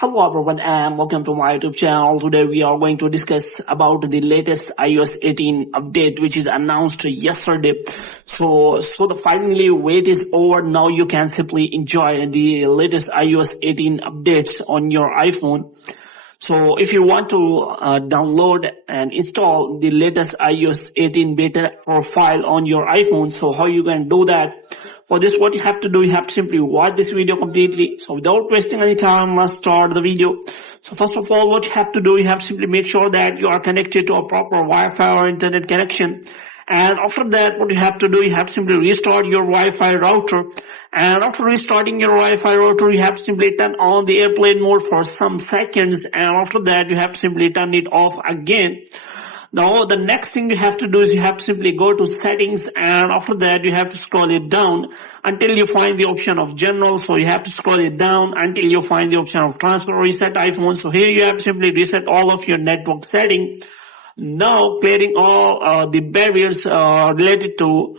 Hello everyone and welcome to my YouTube channel. Today we are going to discuss about the latest iOS 18 update which is announced yesterday. So the finally wait is over. Now you can simply enjoy the latest iOS 18 updates on your iPhone. So if you want to download and install the latest iOS 18 beta profile on your iPhone, so how you can do that? For this, what you have to do, you have to simply watch this video completely. So without wasting any time, let's start the video. So first of all, what you have to do, you have to simply make sure that you are connected to a proper Wi-Fi or internet connection. And after that, what you have to do, you have to simply restart your Wi-Fi router. And after restarting your Wi-Fi router, you have to simply turn on the airplane mode for some seconds. And after that, you have to simply turn it off again. Now, the next thing you have to do is you have to simply go to settings, and after that you have to scroll it down until you find the option of general. So you have to scroll it down until you find the option of transfer or reset iPhone. So here you have to simply reset all of your network settings. Now clearing all the barriers related to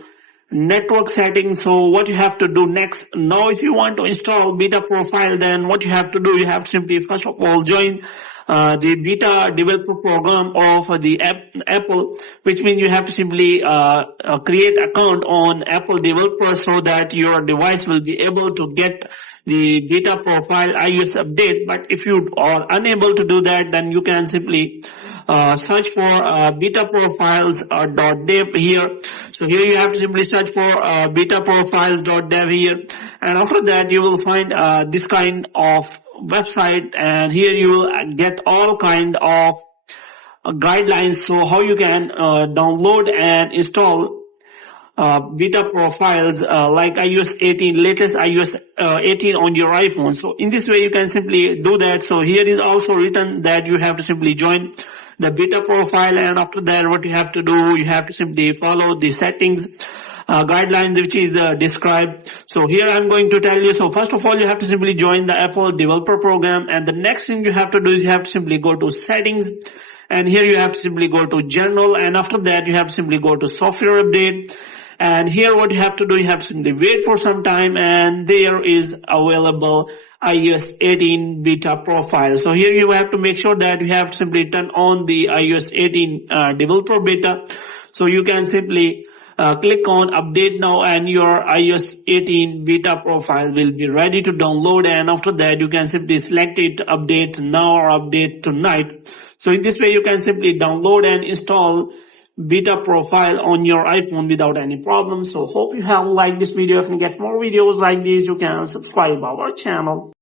network settings. So what you have to do next, now if you want to install beta profile, then what you have to do, you have to simply first of all join the beta developer program of the Apple, which means you have to simply create account on Apple developer so that your device will be able to get the beta profile iOS update. But if you are unable to do that, then you can simply search for beta profiles.dev here. So here you have to simply search for beta profiles.dev here, and after that you will find this kind of website, and here you will get all kind of guidelines. So how you can download and install beta profiles like iOS 18, latest iOS 18 on your iPhone. So in this way you can simply do that. So here is also written that you have to simply join the beta profile, and after that what you have to do, you have to simply follow the settings guidelines which is described. So here I'm going to tell you. So first of all, you have to simply join the Apple developer program, and the next thing you have to do is you have to simply go to settings, and here you have to simply go to general, and after that you have to simply go to software update. And here what you have to do, you have to simply wait for some time, and there is available iOS 18 beta profile. So here you have to make sure that you have to simply turn on the iOS 18 developer beta. So you can simply click on update now, and your iOS 18 beta profile will be ready to download. And after that you can simply select it, update now or update tonight. So in this way you can simply download and install beta profile on your iPhone without any problem. So hope you have liked this video. If you get more videos like this, you can subscribe our channel.